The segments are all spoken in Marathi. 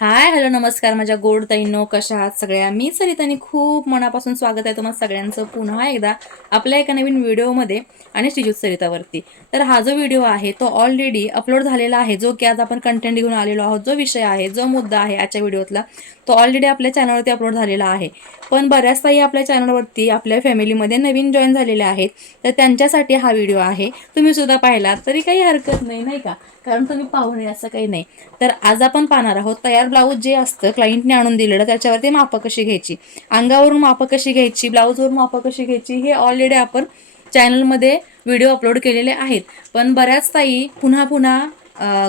हाय हॅलो नमस्कार माझ्या गोड ताईंनो, कशा आहात सगळ्या. मी सरिता आणि खूप मनापासून स्वागत आहे तुम्हाला सगळ्यांचं पुन्हा एकदा आपल्या एका नवीन व्हिडिओमध्ये आणि श्रीजुत सरितावरती. तर हा जो व्हिडिओ आहे तो ऑलरेडी अपलोड झालेला आहे, जो की आज आपण कंटेंट घेऊन आलेलो आहोत. जो विषय आहे, जो मुद्दा आहे आजच्या व्हिडिओतला, तो ऑलरेडी आपल्या चॅनलवरती अपलोड झालेला आहे. पण बऱ्याच ताई आपल्या चॅनलवरती आपल्या फॅमिलीमध्ये नवीन जॉईन झालेल्या आहेत, तर त्यांच्यासाठी हा व्हिडिओ आहे. तुम्ही सुद्धा पाहिलात तरी काही हरकत नाही, नाही का, कारण तुम्ही पाहू नये असं काही नाही. तर आज आपण पाहणार आहोत तयार ब्लाऊज जे असतं क्लायंटने आणून दिलेलं, त्याच्यावरती मापं कशी घ्यायची, अंगावरून मापं कशी घ्यायची, ब्लाऊजवरून मापं कशी घ्यायची, हे ऑलरेडी आपण चॅनलमध्ये व्हिडिओ अपलोड केलेले आहेत. पण बऱ्याच ताई पुन्हा पुन्हा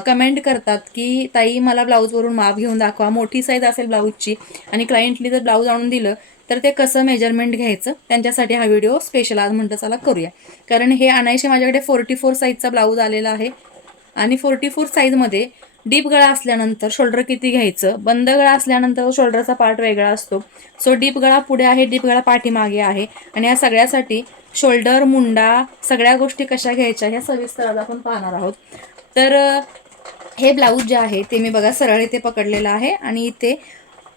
कमेंट करतात की ताई मला ब्लाऊजवरून माप घेऊन दाखवा, मोठी साईज असेल ब्लाऊजची आणि क्लायंटने जर ब्लाऊज आणून दिलं तर ते कसं मेजरमेंट घ्यायचं, त्यांच्यासाठी हा व्हिडिओ स्पेशल आज म्हणतं चला करूया. कारण हे आणायचे माझ्याकडे 44 साईजचा ब्लाऊज आलेला आहे आणि 44 साईजमध्ये डीप गळा असल्यानंतर शोल्डर किती घ्यायचं, बंद गळा असल्यानंतर शोल्डरचा पार्ट वेगळा असतो. सो डीप गळा पुढे आहे, डीप गळा पाठीमागे आहे आणि या सगळ्यासाठी शोल्डर, मुंडा, सगळ्या गोष्टी कशा घ्यायच्या ह्या सविस्तर आज आपण पाहणार आहोत. तर हे ब्लाऊज जे आहे ते मी बघा सरळ इथे पकडलेलं आहे आणि इथे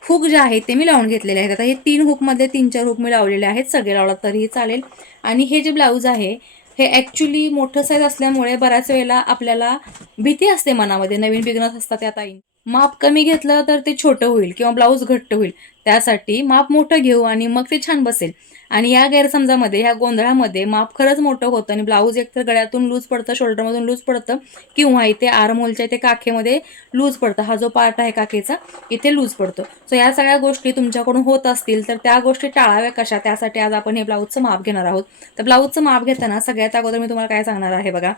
हुक जे आहे ते मी लावून घेतलेले आहेत. आता हे 3 हुकमध्ये 3-4 हुक मी लावलेले आहेत, सगळे लावला तरीही चालेल. आणि हे जे ब्लाऊज आहे हे ॲक्च्युली मोठं साईज असल्यामुळे बऱ्याच वेळेला आपल्याला भीती असते मनामध्ये, नवीन बिगनर्स असतात त्या ताई, माप कमी घेतलं तर ते छोटं होईल किंवा ब्लाऊज घट्ट होईल, त्यासाठी माप मोठं घेऊ आणि मग ते छान बसेल. आणि या गैरसमजामध्ये, ह्या गोंधळामध्ये माप खरंच मोठं होतं आणि ब्लाऊज एकतर गळ्यातून लूज पडतं, शोल्डरमधून लूज पडतं किंवा इथे आर्महोलच्या इथे काखेमध्ये लूज पडतं. हा जो पार्ट आहे काखेचा इथे लूज पडतो. सो या सगळ्या गोष्टी तुमच्याकडून होत असतील तर त्या गोष्टी टाळाव्या कशा, त्यासाठी आज आपण हे ब्लाऊजचं माप घेणार आहोत. तर ब्लाऊजचं माप घेताना सगळ्यात अगोदर मी तुम्हाला काय सांगणार आहे बघा.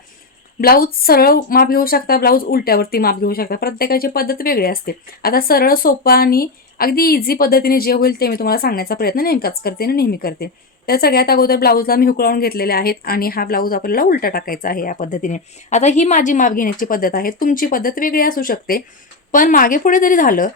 ब्लाऊज सरळ माप घेऊ शकता, ब्लाऊज उलट्यावरती माप घेऊ शकता, प्रत्येकाची पद्धत वेगळी असते. आता सरळ सोपा आणि अगदी इझी पद्धतीने जे होईल ते मी तुम्हाला सांगण्याचा प्रयत्न नेमकाच करते आणि नेहमी करते. तर सगळ्यात अगोदर ब्लाऊजला मी हुक लावून घेतलेले आहेत आणि हा ब्लाऊज आपल्याला उलटा टाकायचा आहे या पद्धतीने. आता ही माझी माप घेण्याची पद्धत आहे, तुमची पद्धत वेगळी असू शकते, पण मागे पुढे जरी झालं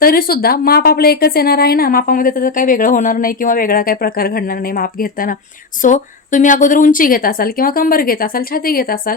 तरी सुद्धा माप आपलं एकच येणार आहे ना, मापामध्ये त्याचं काही वेगळं होणार नाही किंवा वेगळा काही प्रकार घडणार नाही माप घेताना. सो तुम्ही अगोदर उंची घेत असाल किंवा कंबर घेत असाल, छाती घेत असाल,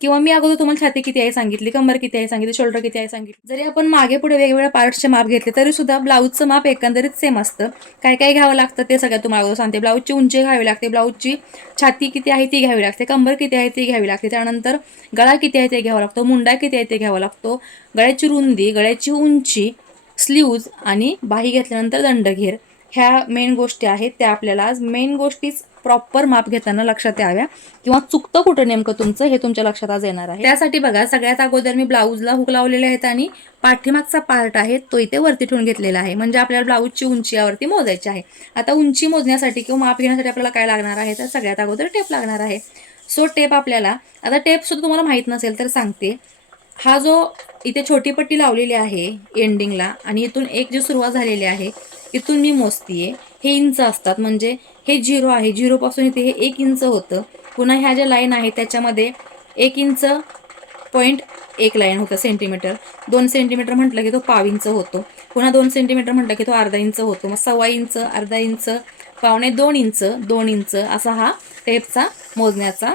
किंवा मी अगोदर तुम्हाला छाती किती आहे सांगितली, कंबर किती आहे सांगितली, शोल्डर किती आहे सांगितली, जरी आपण मागे पुढे वेगवेगळ्या पार्ट्सचे माप घेतले तरी सुद्धा ब्लाऊजचं माप एकंदरीत सेम असतं. काय काय घ्यावं लागतं ते सगळं तुम्हाला अगोदर सांगते. ब्लाऊजची उंची घ्यावी लागते, ब्लाऊजची छाती किती आहे ती घ्यावी लागते, कंबर किती आहे ती घ्यावी लागते, त्यानंतर गळा किती आहे ते घ्यावा लागतो, मुंडा किती आहे ते घ्यावा लागतो, गळ्याची रुंदी, गळ्याची उंची, स्लीव्ज आणि बाही घेतल्यानंतर दंडघेर, ह्या मेन गोष्टी आहेत. त्या आपल्याला आज मेन गोष्टीच प्रॉपर माप घेताना लक्षात याव्या, किंवा चुकतं कुठं नेमकं तुमचं हे तुमच्या लक्षात आज येणार आहे. त्यासाठी बघा सगळ्यात अगोदर मी ब्लाऊजला हुक लावलेले आहेत आणि पाठीमागचा पार्ट आहे तो इथे वरती ठेवून घेतलेला आहे, म्हणजे आपल्याला ब्लाऊजची उंची यावरती मोजायची आहे. आता उंची मोजण्यासाठी किंवा माप घेण्यासाठी आपल्याला काय लागणार आहे, तर सगळ्यात अगोदर टेप लागणार आहे. सो टेप आपल्याला, आता टेप सुद्धा तुम्हाला माहीत नसेल तर सांगते. हा जो इथे छोटी पट्टी लावलेली आहे एंडिंगला आणि इथून एक जी सुरुवात झालेली आहे इथून मी मोजतीये, हे इंच असतात, म्हणजे हे 0 आहे, 0 पासून इथे हे 1 इंच होतं. पुन्हा ह्या ज्या लाईन आहे त्याच्यामध्ये 1 इंच पॉईंट 1 लाईन होतं, सेंटीमीटर 2 सेंटीमीटर म्हटलं की तो पाव इंच होतो, पुन्हा 2 सेंटीमीटर म्हटलं की तो अर्धा इंच होतो, मग 1.25 इंच, अर्धा इंच, पावणे 2 इंच, 2 इंच, असा हा टेपचा मोजण्याचा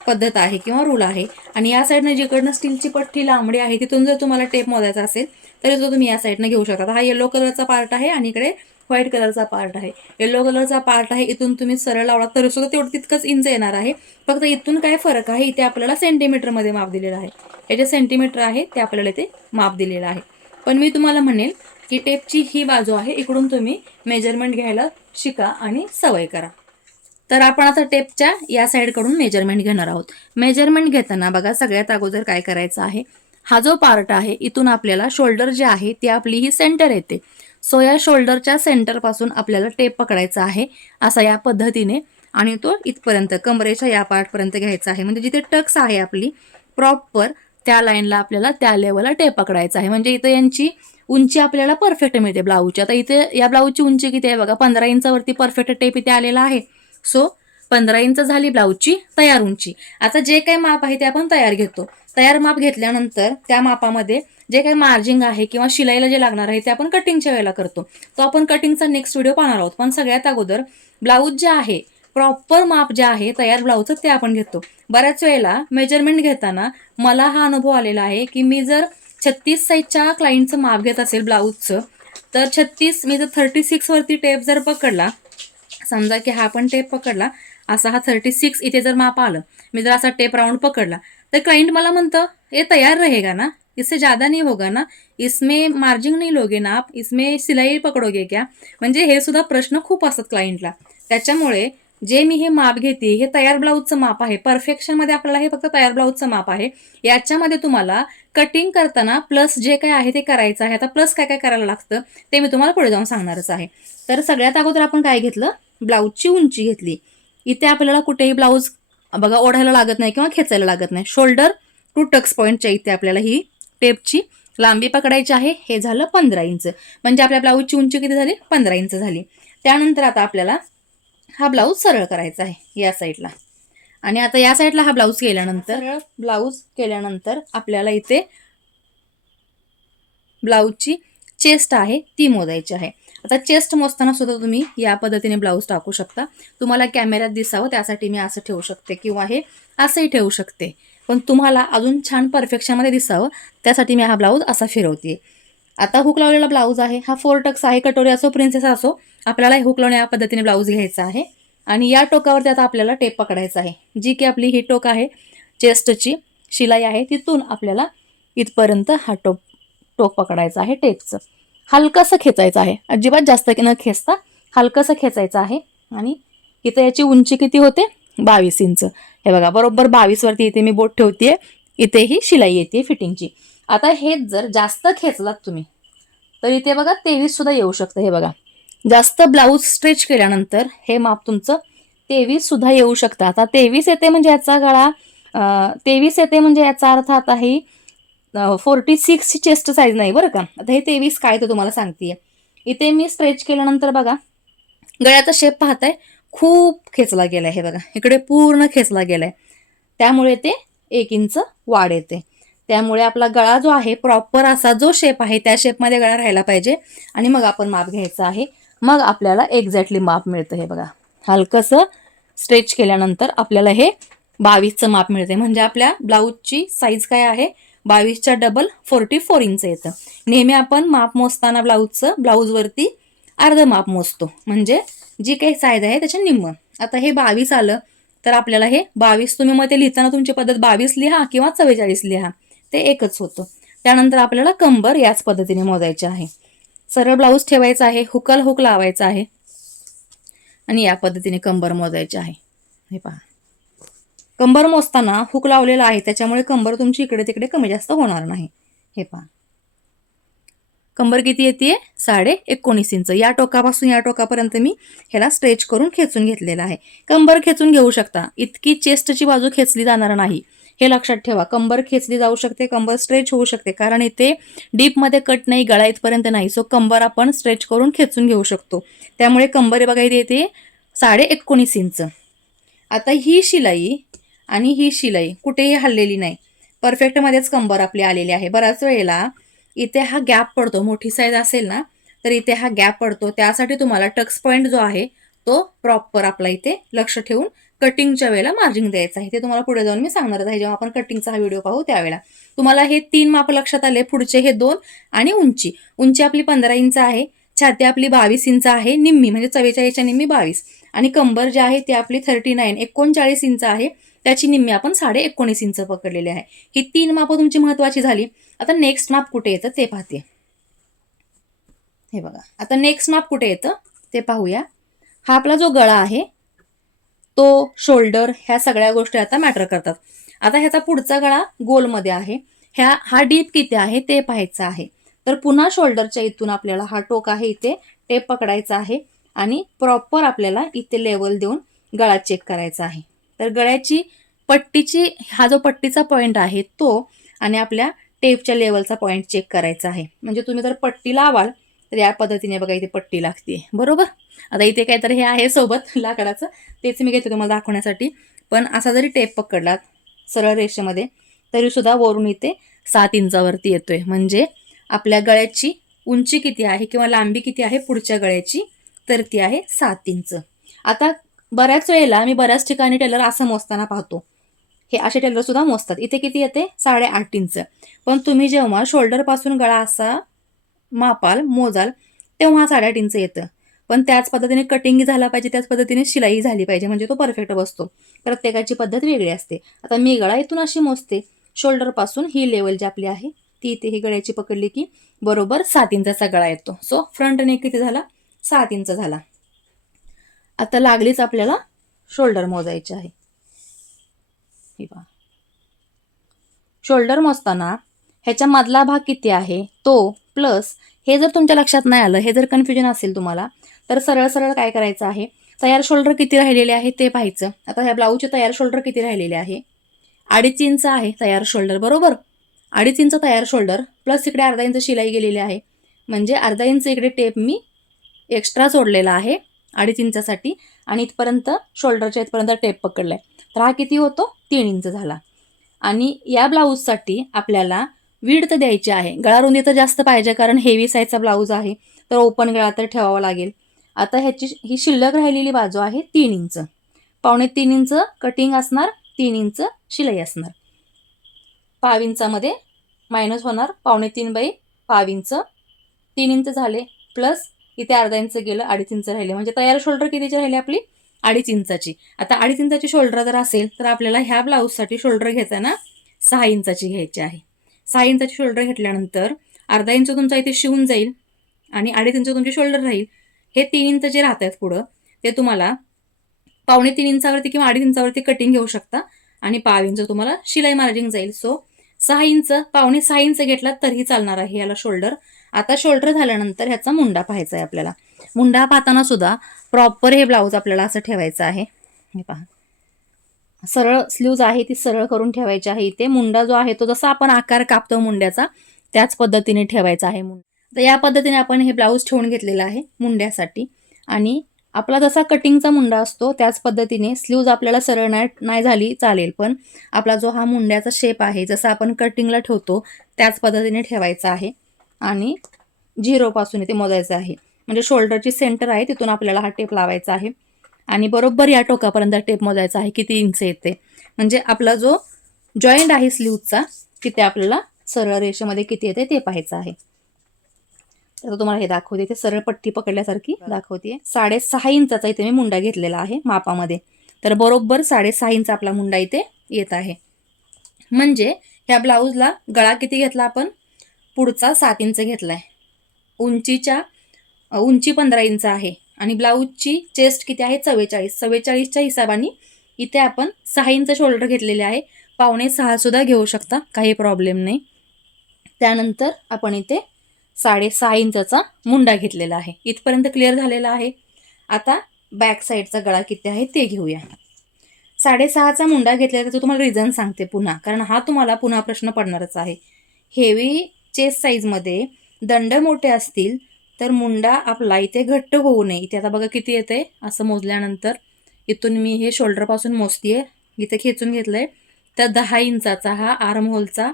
पद्धत आहे किंवा रूल आहे. आणि या साईडनं जिकडनं स्टीलची पट्टी लांबडी आहे तिथून जर तुम्हाला टेप मोजायचा असेल तरी तो तुम्ही या साईडनं घेऊ शकता. हा येलो कलरचा पार्ट आहे आणि इकडे व्हाईट कलरचा पार्ट आहे. येलो कलरचा पार्ट आहे, इथून तुम्ही सरळ लावला तरी सुद्धा तेवढं तितकंच इंच येणार आहे. फक्त इथून काय फरक आहे, इथे आपल्याला सेंटीमीटरमध्ये माप दिलेलं आहे, हे जे सेंटीमीटर आहे ते आपल्याला इथे माप दिलेलं आहे. पण मी तुम्हाला म्हणेल की टेपची ही बाजू आहे, इकडून तुम्ही मेजरमेंट घ्यायला शिका आणि सवय करा. तर आपण आता टेपच्या या साईडकडून मेजरमेंट घेणार आहोत. मेजरमेंट घेताना बघा सगळ्यात अगोदर काय करायचं आहे, हा जो पार्ट आहे इथून आपल्याला शोल्डर जे आहे ती आपली ही सेंटर येते. सो या शोल्डरच्या सेंटरपासून आपल्याला टेप पकडायचा आहे असा या पद्धतीने, आणि तो इथपर्यंत कमरेच्या या पार्टपर्यंत घ्यायचा आहे, म्हणजे जिथे टक्स आहे आपली प्रॉपर त्या लाईनला आपल्याला त्या लेवलला टेप पकडायचा आहे, म्हणजे इथं यांची उंची आपल्याला परफेक्ट मिळते ब्लाऊजची. आता इथे या ब्लाऊजची उंची किती आहे बघा, 15 इंचावरती परफेक्ट टेप इथे आलेला आहे. सो 15 इंच झाली ब्लाऊजची तयार उंची. आता जे काही माप आहे ते आपण तयार घेतो. तयार माप घेतल्यानंतर त्या मापामध्ये जे काही मार्जिंग आहे किंवा शिलाईला जे लागणार आहे ते आपण कटिंगच्या वेळेला करतो. तो आपण कटिंगचा नेक्स्ट व्हिडिओ पाहणार आहोत. पण सगळ्यात अगोदर ब्लाऊज जे आहे प्रॉपर माप जे आहे तयार ब्लाऊजचं ते आपण घेतो. बऱ्याच वेळेला मेजरमेंट घेताना मला हा अनुभव आलेला आहे की मी जर 36 साईजच्या क्लायंटचं माप घेत असेल ब्लाऊजचं, तर 36 मी जर 36 वरती टेप जर पकडला, समजा की हा पण टेप पकडला, असा हा 36 इथे जर माप आलं, मी जर असा टेप राऊंड पकडला, तर क्लाइंट मला म्हणतं ये तयार रहेगा ना, इससे ज़्यादा नहीं होगा ना, इसमें मार्जिंग नहीं लोगे ना आप, इसमें सिलाई पकडोगे क्या. म्हणजे हे सुद्धा प्रश्न खूप असतात क्लाइंटला. त्याच्यामुळे जे मी हे माप घेते हे तयार ब्लाऊजचं माप आहे. परफेक्शनमध्ये आपल्याला हे फक्त तयार ब्लाऊजचं माप आहे. याच्यामध्ये तुम्हाला कटिंग करताना प्लस जे काय आहे ते करायचं आहे. आता प्लस काय काय करायला लागतं ते मी तुम्हाला पुढे जाऊन सांगणारच आहे. तर सगळ्यात अगोदर आपण काय घेतलं, ब्लाऊजची उंची घेतली. इथे आपल्याला कुठेही ब्लाऊज बघा ओढायला लागत नाही किंवा खेचायला लागत नाही. शोल्डर टू टक्स पॉईंटच्या इथे आपल्याला ही टेपची लांबी पकडायची आहे. हे झालं 15 इंच, म्हणजे आपल्या ब्लाऊजची उंची किती झाली, 15 इंच झाली. त्यानंतर आता आपल्याला हा ब्लाऊज सरळ करायचा आहे या साईडला, आणि आता या साईडला हा ब्लाऊज केल्यानंतर आपल्याला इथे ब्लाऊजची चेस्ट आहे ती मोजायची आहे. आता चेस्ट मोजताना सुद्धा तुम्ही या पद्धतीने ब्लाऊज टाकू शकता. तुम्हाला कॅमेऱ्यात दिसावं त्यासाठी मी असं ठेवू शकते किंवा हे असंही ठेवू शकते, पण तुम्हाला अजून छान परफेक्शनमध्ये दिसावं त्यासाठी मी हा ब्लाऊज असा फिरवते. आता हुक लावलेला ब्लाऊज आहे, हा 4 टक्स आहे. कटोरी असो प्रिन्सेस असो, आपल्याला हुक लावून या पद्धतीने ब्लाऊज घ्यायचा आहे. आणि या टोकावरती आता आपल्याला टेप पकडायचा आहे. जी की आपली ही टोक आहे, चेस्टची शिलाई आहे, तिथून आपल्याला इथपर्यंत हा टोक पकडायचा आहे टेपचं. हलकंसं खेचायचं आहे, अजिबात जास्त न खेचता हलकंसं खेचायचं आहे. आणि इथे याची उंची किती होते, 22 इंच. हे बघा बरोबर 22 वरती इथे मी बोट ठेवतेय, इथे ही शिलाई येते फिटिंगची. आता हेच जर जास्त खेचलात तुम्ही तर इथे बघा 23 सुद्धा येऊ शकतं. हे बघा जास्त ब्लाऊज स्ट्रेच केल्यानंतर हे माप तुमचं 23 सुद्धा येऊ शकतं. आता 23 येते म्हणजे याचा गळा 23 येते म्हणजे याचा अर्थ आता ही 46 ची चेस्ट साईज नाही बरं का. आता हे 23 काय ते तुम्हाला सांगतेय. इथे मी स्ट्रेच केल्यानंतर बघा गळ्याचा शेप पाहताय खूप खेचला गेलाय. हे बघा इकडे पूर्ण खेचला गेलाय, त्यामुळे ते 1 इंच वाढ येते. त्यामुळे आपला गळा जो आहे प्रॉपर असा जो शेप आहे त्या शेपमध्ये गळा राहायला पाहिजे. आणि मग आपण माप घ्यायचं आहे, मग आपल्याला एक्झॅक्टली माप मिळतं. हे बघा हलकंसं स्ट्रेच केल्यानंतर आपल्याला हे 22चं माप मिळते. म्हणजे आपल्या ब्लाऊजची साईज काय आहे, 22च्या डबल 44 इंच येतं. नेहमी आपण माप मोजताना ब्लाऊजवरती अर्ध माप मोजतो, म्हणजे जी काही साईज आहे त्याच्या निम्म. आता हे 22 आलं तर आपल्याला हे 22 तुम्ही मग ते लिहिताना तुमची पद्धत 22 लिहा किंवा 44 लिहा, ते एकच होतं. त्यानंतर आपल्याला कंबर याच पद्धतीने मोजायची आहे. सरळ ब्लाऊज ठेवायचा आहे, हुकाला हुक लावायचा आहे आणि या पद्धतीने कंबर मोजायची आहे. हे पहा कंबर मोजताना हुक लावलेला आहे त्याच्यामुळे कंबर तुमची इकडे तिकडे कमी जास्त होणार नाही. हे पहा कंबर किती येते, 19.5 इंच. या टोकापासून या टोकापर्यंत मी ह्याला स्ट्रेच करून खेचून घेतलेला आहे. कंबर खेचून घेऊ शकता, इतकी चेस्टची बाजू खेचली जाणार नाही, हे लक्षात ठेवा. कंबर खेचली जाऊ शकते, कंबर स्ट्रेच होऊ शकते, कारण इथे डीपमध्ये कट नाही, गळा इथपर्यंत नाही. सो कंबर आपण स्ट्रेच करून खेचून घेऊ शकतो. त्यामुळे कंबर बघायला येते 19.5 इंच. आता ही शिलाई आणि ही शिलाई कुठेही हललेली नाही, परफेक्टमध्येच कंबर आपली आलेली आहे. बऱ्याच वेळेला इथे हा गॅप पडतो, मोठी साईज असेल ना तर इथे हा गॅप पडतो. त्यासाठी तुम्हाला टक्स पॉईंट जो आहे तो प्रॉपर आपला इथे लक्ष ठेवून कटिंगच्या वेळेला मार्जिंग द्यायचं आहे. ते तुम्हाला पुढे जाऊन मी सांगणारच आहे, जेव्हा आपण कटिंगचा हा व्हिडिओ पाहू त्यावेळेला. तुम्हाला हे 3 माप लक्षात आले, पुढचे हे 2 आणि उंची आपली 15 इंच आहे, छाती आपली 22 इंच आहे निम्मी, म्हणजे 44च्या निम्मी 22, आणि कंबर जी आहे ती आपली 39 इंच आहे, त्याची निम्मी आपण 19.5 इंच पकडलेली आहे. ही 3 मापं तुमची महत्वाची झाली. आता नेक्स्ट माप कुठे येतं ते पाहते. हे बघा आता नेक्स्ट माप कुठे येतं ते पाहूया. हा आपला जो गळा आहे तो, शोल्डर, ह्या सगळ्या गोष्टी आता मॅटर करतात. आता ह्याचा पुढचा गळा गोलमध्ये आहे, हा डीप किती आहे ते पाहायचं आहे. तर पुन्हा शोल्डरच्या इथून आपल्याला हा टोक आहे इथे टेप पकडायचा आहे आणि प्रॉपर आपल्याला इथे लेवल देऊन गळा चेक करायचा आहे. तर गळ्याची पट्टीची, हा जो पट्टीचा पॉईंट आहे तो आणि आपल्या टेपच्या लेवलचा पॉईंट चेक करायचा आहे. म्हणजे तुम्ही जर पट्टी लावाल तर या पद्धतीने बघा इथे पट्टी लागते बरोबर. आता इथे काहीतरी हे आहे सोबत लाकडाचं, तेच मी घेते तुम्हाला दाखवण्यासाठी. पण असा जरी टेप पकडलात सरळ रेषेमध्ये तरी सुद्धा वरून इथे 7 इंचावरती येतोय. म्हणजे आपल्या गळ्याची उंची किती आहे किंवा लांबी किती आहे पुढच्या गळ्याची, तर ती आहे 7 इंच. आता बऱ्याच वेळेला मी बऱ्याच ठिकाणी टेलर असं मोजताना पाहतो हे असे टेलर सुद्धा मोजतात. इथे किती येते 8.5 इंच. पण तुम्ही जेव्हा शोल्डर पासून गळा असा मापाल मोजाल तेव्हा 8.5 इंच येतं. पण त्याच पद्धतीने कटिंग झाला पाहिजे, त्याच पद्धतीने शिलाई झाली पाहिजे, म्हणजे तो परफेक्ट बसतो. प्रत्येकाची पद्धत वेगळी असते. आता मी गळा इथून अशी मोजते, शोल्डर पासून ही लेवल जी आपली आहे ती इथे ही गळ्याची पकडली की बरोबर 7 इंचाचा गळा येतो. सो फ्रंट नेक किती झाला 7 इंच झाला. आता लागलीच आपल्याला शोल्डर मोजायचे आहे. हे पहा, शोल्डर मोजताना ह्याच्या मधला भाग किती आहे तो प्लस हे जर तुमच्या लक्षात नाही आलं, हे जर कन्फ्युजन असेल तुम्हाला, तर सरळ सरळ काय करायचं आहे, तयार शोल्डर किती राहिलेले आहे ते पाहायचं. आता ह्या ब्लाऊजचे तयार शोल्डर किती राहिलेले आहे 2.5 इंच आहे तयार शोल्डर, बरोबर. 2.5 इंच तयार शोल्डर प्लस इकडे अर्धा इंच शिलाई गेलेली आहे, म्हणजे अर्धा इंच इकडे टेप मी एक्स्ट्रा सोडलेला आहे 2.5 इंचासाठी आणि इथपर्यंत शोल्डरच्या इथपर्यंत टेप पकडलाय. तर हा किती होतो 3 इंच झाला. आणि या ब्लाऊजसाठी आपल्याला विड्थ द्यायची आहे. गळा रुंदी तर जास्त पाहिजे कारण हेवी साईजचा ब्लाऊज आहे, तर ओपन गळा तर ठेवावा लागेल. आता ह्याची ही शिल्लक राहिलेली बाजू आहे 3 इंच. 3.25 इंच कटिंग असणार, 3 इंच शिलाई असणार. पाव इंचामध्ये मायनस होणार 3.25 इंच, 3 इंच झाले प्लस इथे अर्धा इंच गेलं, 2.5 इंच राहिले, म्हणजे तयार शोल्डर कितीची राहिली आपली 2.5 इंचाची. आता 2.5 इंचाची शोल्डर जर असेल तर आपल्याला ह्या ब्लाऊजसाठी शोल्डर घेताना 6 इंचाची घ्यायची आहे. 6 इंचाची शोल्डर घेतल्यानंतर अर्धा इंच तुमचा इथे शिवून जाईल आणि 2.5 इंच तुमचे शोल्डर राहील. हे 3 इंच जे राहत आहेत पुढं ते तुम्हाला 3.25 इंचावरती किंवा 2.5 इंचावरती कटिंग घेऊ शकता आणि पाव इंच तुम्हाला शिलाई मार्जिंग जाईल. सो 6 इंच 6.25 इंच घेतला तरीही चालणार आहे याला शोल्डर. आता शोल्डर झाल्यानंतर ह्याचा मुंडा पाहायचा आहे आपल्याला. मुंडा पाहताना सुद्धा प्रॉपर हे ब्लाऊज आपल्याला असं ठेवायचं आहे. हे पहा, सरळ स्लीव्ज आहे ती सरळ करून ठेवायची आहे. इथे मुंडा जो आहे तो जसा आपण आकार कापतो मुंड्याचा त्याच पद्धतीने ठेवायचा आहे. तर या पद्धतीने आपण हे ब्लाऊज ठेवून घेतलेलं आहे मुंड्यासाठी. आणि आपला जसा कटिंगचा मुंडा असतो त्याच पद्धतीने स्लीव्ज आपल्याला सरळ नाही झाली चालेल, पण आपला जो हा मुंड्याचा शेप आहे जसा आपण कटिंगला ठेवतो त्याच पद्धतीने ठेवायचा आहे. आणि 0 पासून इथे मोजायचं आहे, म्हणजे शोल्डरची सेंटर आहे तिथून आपल्याला हा टेप लावायचा आहे आणि बरोबर या टोकापर्यंत टेप मोजायचा आहे किती इंच येते, म्हणजे आपला जो जॉईंट आहे स्लीव्जचा तिथे आपल्याला सरळ रेषेमध्ये किती येते ते पाहायचं आहे. तर तुम्हाला हे दाखवते, ते सरळ पट्टी पकडल्यासारखी दाखवते. 6.5 इंचाचा इथे मी मुंडा घेतलेला आहे मापामध्ये, तर बरोबर 6.5 इंच आपला मुंडा इथे येत आहे. म्हणजे ह्या ब्लाऊजला गळा किती घेतला आपण पुढचा 7 इंच घेतलाय, उंची 15 इंच आहे आणि ब्लाऊजची चेस्ट किती आहे 44च्या हिशोबाने इथे आपण 6 इंच शोल्डर घेतलेले आहे. 5.25 सुद्धा घेऊ शकता, काही प्रॉब्लेम नाही. त्यानंतर आपण इथे 6.5 इंचाचा मुंडा घेतलेला आहे. इथपर्यंत क्लिअर झालेला आहे. आता बॅक साईडचा गळा किती आहे ते घेऊया. 6.5चा मुंडा घेतलेला त्याचं तुम्हाला रिझन सांगते पुन्हा, कारण हा तुम्हाला पुन्हा प्रश्न पडणारच आहे. हेवी चेस्ट साईजमध्ये दंड मोठे असतील तर मुंडा आपला इथे घट्ट होऊ नये. इथे आता बघा किती येते असं मोजल्यानंतर इथून मी हे शोल्डरपासून मोजतीये, इथे खेचून घेतलंय, तर 10 इंचाचा हा आर्म होलचा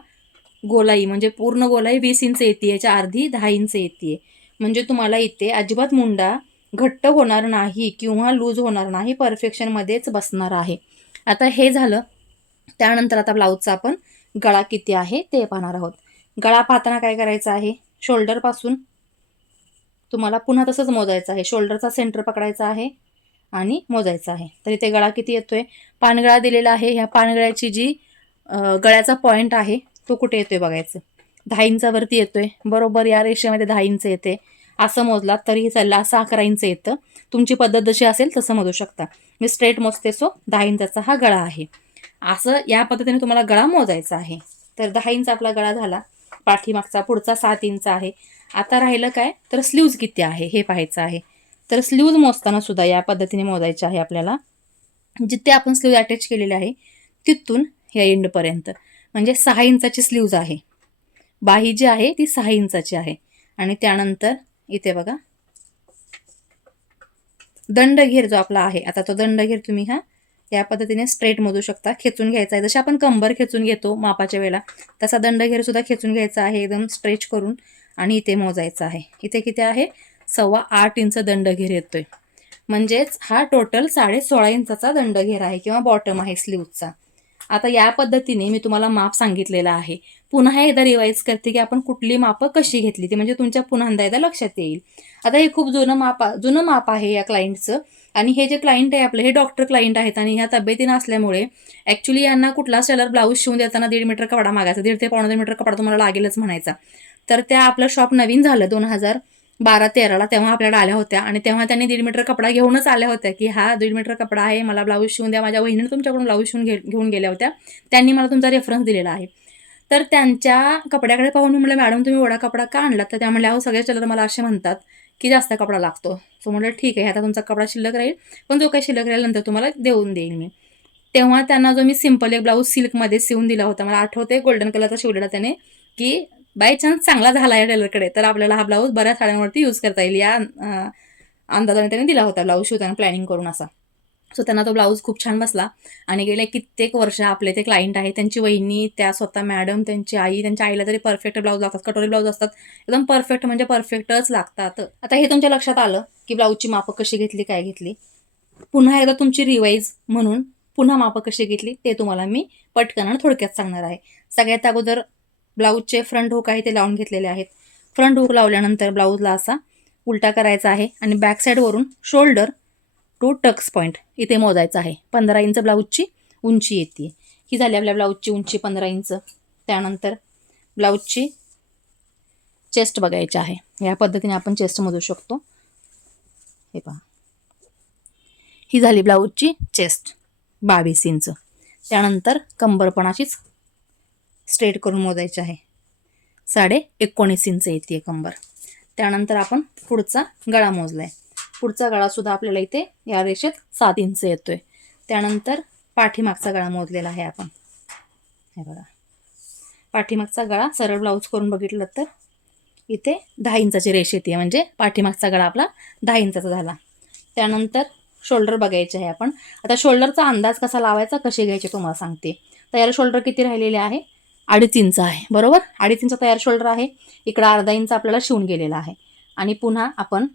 गोलाई, म्हणजे पूर्ण गोलाई 20 इंच येते, याच्या अर्धी 10 इंच येते. म्हणजे तुम्हाला इथे अजिबात मुंडा घट्ट होणार नाही किंवा लूज होणार नाही, परफेक्शनमध्येच बसणार आहे. आता हे झालं. त्यानंतर आता ब्लाऊजचा आपण गळा किती आहे ते पाहणार आहोत. गळा पाहताना काय करायचं आहे, शोल्डरपासून तुम्हाला पुन्हा तसंच मोजायचं आहे. शोल्डरचा सेंटर पकडायचा आहे आणि मोजायचा आहे. तर इथे गळा किती येतोय, पानगळा दिलेला आहे. ह्या पानगळ्याची जी गळ्याचा पॉईंट आहे तो कुठे येतोय बघायचं. 10 इंचावरती येतोय, बरोबर या रेषेमध्ये 10 इंच येते. असं मोजलात तरीही चाललं, असं 11 इंच येतं. तुमची पद्धत जशी असेल तसं मोजू शकता. मी स्ट्रेट मोजते, सो 10 इंचाचा हा गळा आहे. असं या पद्धतीने तुम्हाला गळा मोजायचा आहे. तर 10 इंच आपला गळा झाला, पाठीमागचा पुढचा 7 इंच आहे. आता राहिलं काय, तर स्लीव्ज किती आहे हे पाहायचं आहे. तर स्लीव्ज मोजताना सुद्धा या पद्धतीने मोजायचे आहे आपल्याला. जिथे आपण स्लीव्ज अटॅच केलेले आहे तिथून या एंडपर्यंत, म्हणजे 6 इंचाची स्लीव्ज आहे. बाही जी आहे ती 6 इंचाची आहे. आणि त्यानंतर इथे बघा दंडघेर जो आपला आहे, आता तो दंडघेर तुम्ही या पद्धतीने स्ट्रेट मोजू शकता. खेचून घ्यायचा आहे, जसे आपण कंबर खेचून घेतो मापाच्या वेळेला तसा दंडघेर सुद्धा खेचून घ्यायचा आहे एकदम स्ट्रेच करून आणि इथे मोजायचा आहे. इथे किती आहे 8.25 इंच दंडघेर येतोय, म्हणजेच हा टोटल 16.5 इंचाचा दंडघेर आहे किंवा बॉटम आहे स्लीव्जचा. आता या पद्धतीने मी तुम्हाला माप सांगितलेलं आहे. पुन्हा एकदा रिवाईज करते की आपण कुठली मापं कशी घेतली ती, म्हणजे तुमच्या पुन्हा एकदा लक्षात येईल. आता हे खूप जुनं माप आहे या क्लायंटचं. आणि हे जे क्लायंट आहे आपलं, हे डॉक्टर क्लायंट आहेत आणि ह्या तब्येतीनं असल्यामुळे ॲक्च्युली यांना कुठला टेलर ब्लाऊज शिवून देताना 1.5 मीटर कपडा मागायचा, 1.5 ते 2.5 मीटर कपडा तुम्हाला लागेलच म्हणायचा. तर त्या आपलं शॉप नवीन झालं 2012-13ला, तेव्हा आपल्याला आल्या होत्या आणि तेव्हा त्यांनी 1.5 मीटर कपडा घेऊनच आल्या होत्या की हा 1.5 मीटर कपडा आहे, मला ब्लाऊज शिवून द्या. माझ्या वहिनीने तुमच्याकडून ब्लाऊज शिवून घेऊन गेल्या होत्या, त्यांनी मला तुमचा रेफरन्स दिलेला आहे. तर त्यांच्या कपड्याकडे पाहून मी म्हटलं, मॅडम तुम्ही एवढा कपडा का आणला? तर त्या म्हणल्या, अहो सगळे टेलर मला असे म्हणतात की जास्त कपडा लागतो. सो म्हटलं ठीक आहे, आता तुमचा कपडा शिल्लक राहील, पण जो काही शिल्लक राहील नंतर तुम्हाला देऊन देईल मी. तेव्हा त्यांना जो मी सिंपल एक ब्लाऊज सिल्कमध्ये शिवून दिला होता, मला आठवते गोल्डन कलरचा शिवलेला त्याने, की बाय चान्स चांगला झाला या टेलरकडे तर आपल्याला हा ब्लाऊज बऱ्याच साड्यांवरती यूज करता येईल या अंदाजाने त्याने दिला होता ब्लाऊज शिवताना प्लॅनिंग करून असा. सो त्यांना तो ब्लाऊज खूप छान बसला आणि गेले कित्येक वर्ष आपले ते क्लायंट आहे, त्यांची वहिनी, त्या स्वतः मॅडम, त्यांची आई, त्यांच्या आईला तरी परफेक्ट ब्लाऊज लागतात, कटोरी ब्लाऊज असतात एकदम परफेक्ट, म्हणजे परफेक्टच लागतात. आता हे तुमच्या लक्षात आलं की ब्लाऊजची मापं कशी घेतली, काय घेतली. पुन्हा एकदा तुमची रिवाईज म्हणून पुन्हा मापं कशी घेतली ते तुम्हाला मी पटकन आणि थोडक्यात सांगणार आहे. सगळ्यात अगोदर ब्लाऊजचे फ्रंट हुक आहे ते लावून घेतलेले आहेत. फ्रंट हुक लावल्यानंतर ब्लाऊजला असा उलटा करायचा आहे आणि बॅक साईडवरून शोल्डर टू टक्स पॉईंट इथे मोजायचं आहे. 15 इंच ब्लाऊजची उंची येते. ही झाली आपल्या ब्लाऊजची उंची 15 इंच. त्यानंतर ब्लाऊजची चेस्ट बघायची आहे. या पद्धतीने आपण चेस्ट मोजू शकतो. हे पहा, ही झाली ब्लाऊजची चेस्ट 22 इंच. त्यानंतर कंबर पण अशीच स्ट्रेट करून मोजायची आहे. 19.5 इंच येते कंबर. त्यानंतर आपण पुढचा गळा मोजलाय. पुढचा गळासुद्धा आपल्याला इथे या रेषेत 7 इंच येतोय. त्यानंतर पाठीमागचा गळा मोजलेला आहे आपण. हे बघा, पाठीमागचा गळा सरळ ब्लाऊज करून बघितलं तर इथे 10 इंचाची रेष येते, म्हणजे पाठीमागचा गळा आपला 10 इंचाचा झाला. त्यानंतर शोल्डर बघायचे आहे आपण. आता शोल्डरचा अंदाज कसा लावायचा, कसे घ्यायचे तुम्हाला सांगते. तयार शोल्डर किती राहिलेले आहे, 2.5 इंच आहे, बरोबर. 2.5 इंच तयार शोल्डर आहे. इकडं अर्धा इंच आपल्याला शिवून गेलेला आहे. आणि पुन्हा आपण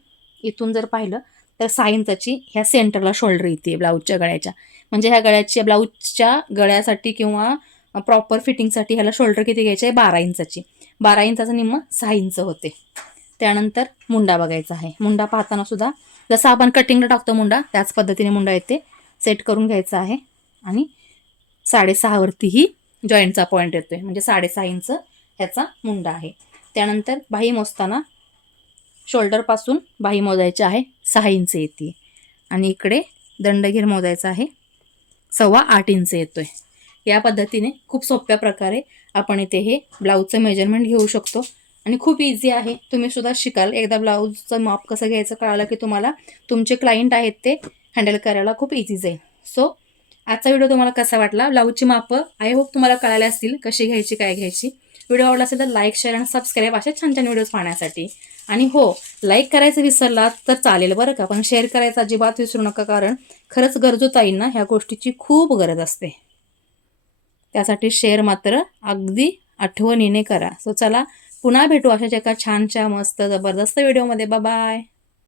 इथून जर पाहिलं तर 6 इंचाची ह्या सेंटरला शोल्डर येते ब्लाऊजच्या गळ्याच्या, म्हणजे ह्या ब्लाऊजच्या गळ्यासाठी किंवा प्रॉपर फिटिंगसाठी ह्याला शोल्डर किती घ्यायचे आहे, 12 इंचाची. 12 इंचाचं निम्म 6 इंच होते. त्यानंतर मुंडा बघायचा आहे. मुंडा पाहताना सुद्धा जसं आपण कटिंगला टाकतो मुंडा, त्याच पद्धतीने मुंडा येते सेट करून घ्यायचा आहे. आणि 6.5 वरतीही जॉईंटचा पॉईंट येतोय, म्हणजे 6.5 इंच ह्याचा मुंडा आहे. त्यानंतर बाही मोजताना शोल्डरपासून बाही मोजायची आहे, 6 इंच येते. आणि इकडे दंडघेर मोजायचा आहे, 8.25 इंच येतोय. या पद्धतीने खूप सोप्या प्रकारे आपण इथे हे ब्लाऊजचं मेजरमेंट घेऊ शकतो आणि खूप इझी आहे. तुम्ही सुद्धा शिकाल. एकदा ब्लाऊजचं माप कसं घ्यायचं कळालं की तुम्हाला तुमचे क्लायंट आहेत ते हँडल करायला खूप इझी जाईल. सो आजचा व्हिडिओ तुम्हाला कसा वाटला, ब्लाऊजची मापं आय होप तुम्हाला कळाले असतील कशी घ्यायची, काय घ्यायची. व्हिडिओ आवडला असेल तर लाईक, शेअर आणि सबस्क्राईब असे छान छान व्हिडिओज पाहण्यासाठी. आणि हो, लाईक करायचं विसरलात तर चालेल बरं का, पण शेअर करायचं अजिबात विसरू नका, कारण खरंच गरजू ताईंना ह्या गोष्टीची खूप गरज असते. त्यासाठी शेअर मात्र अगदी आठवणीने करा. सो चला, पुन्हा भेटू अशाच एका छानशा मस्त जबरदस्त व्हिडिओमध्ये. Bye bye.